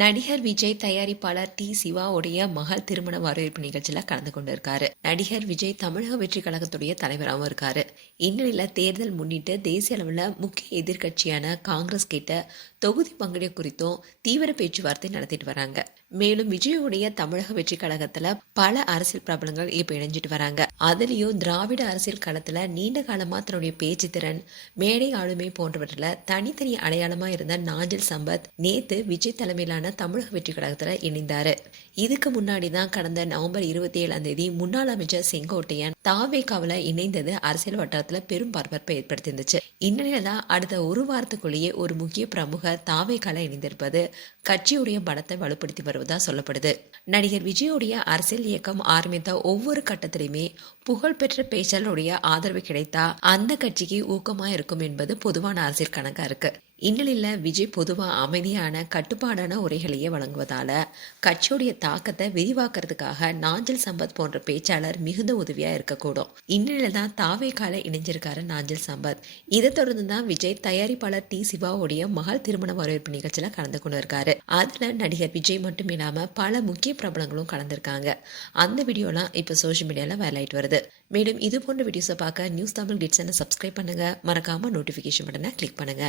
நடிகர் விஜய் தயாரிப்பாளர் டி சிவாவுடைய மகள் திருமண வரவேற்பு நிகழ்ச்சியில கலந்து கொண்டிருக்காரு. நடிகர் விஜய் தமிழக வெற்றி கழகத்துடைய தலைவராகவும் இருக்காரு. இந்நிலையில தேர்தல் முன்னிட்டு தேசிய அளவில் முக்கிய எதிர்க்கட்சியான காங்கிரஸ் கிட்ட தொகுதி பங்கீடு குறித்தும் தீவிர பேச்சுவார்த்தை நடத்திட்டு வராங்க. மேலும் விஜயுடைய தமிழக வெற்றி கழகத்துல பல அரசியல் பிரபலங்கள் இப்ப இணைஞ்சிட்டு வராங்க. அதுலயும் திராவிட அரசியல் களத்துல நீண்ட காலமா தன்னுடைய பேச்சு திறன், மேடை ஆளுமை போன்றவற்றில தனித்தனி அடையாளமா இருந்த நாஞ்சில் சம்பத் நேத்து விஜய் தலைமையிலான தமிழக வெற்றி கழகத்துல இணைந்தாரு. இதுக்கு முன்னாடி தான் கடந்த நவம்பர் 27 முன்னாள் அமைச்சர் செங்கோட்டையன் தாவேகாவுல இணைந்தது அரசியல் வட்டாரத்துல பெரும் பரபரப்பை ஏற்படுத்தியிருந்துச்சு. இந்நிலையில தான் அடுத்த ஒரு வாரத்துக்குள்ளேயே ஒரு முக்கிய பிரமுக தாவேகால இணைந்திருப்பது கட்சியுடைய பலத்தை வலுப்படுத்தி வருவதா சொல்லப்படுது. நடிகர் விஜயுடைய அரசியல் இயக்கம் ஆரம்பித்த ஒவ்வொரு கட்டத்திலுமே புகழ்பெற்ற பேச்சாளருடைய ஆதரவு கிடைத்தா அந்த கட்சிக்கு ஊக்கமா இருக்கும் என்பது பொதுவான அரசியல் கணக்கா இருக்கு. இந்நிலையில விஜய் பொதுவா அமைதியான கட்டுப்பாடான உரைகளையே வழங்குவதால கட்சியுடைய தாக்கத்தை விரிவாக்குறதுக்காக நாஞ்சில் சம்பத் போன்ற பேச்சாளர் மிகுந்த உதவியா இருக்கக்கூடும். இந்நிலையில தான் தாவேகால இணைஞ்சிருக்காரு நாஞ்சில் சம்பத். இதை தொடர்ந்து தான் விஜய் தயாரிப்பாளர் டி சிவாவுடைய மகள் திருமண வரவேற்பு நிகழ்ச்சியில கலந்து கொண்டு இருக்காரு. அதுல நடிகர் விஜய் மட்டும் இல்லாம பல முக்கிய பிரபலங்களும் கலந்திருக்காங்க. அந்த வீடியோலாம் இப்ப சோசியல் மீடியால வைரலாயிட்டு வருது. மேலும் இது போன்ற வீடியோஸை பார்க்க நியூஸ் தமிழ் கிட்ஸ் சப்ஸ்கிரைப் பண்ணுங்க. மறக்காம நோட்டிபிகேஷன் பட்டனை கிளிக் பண்ணுங்க.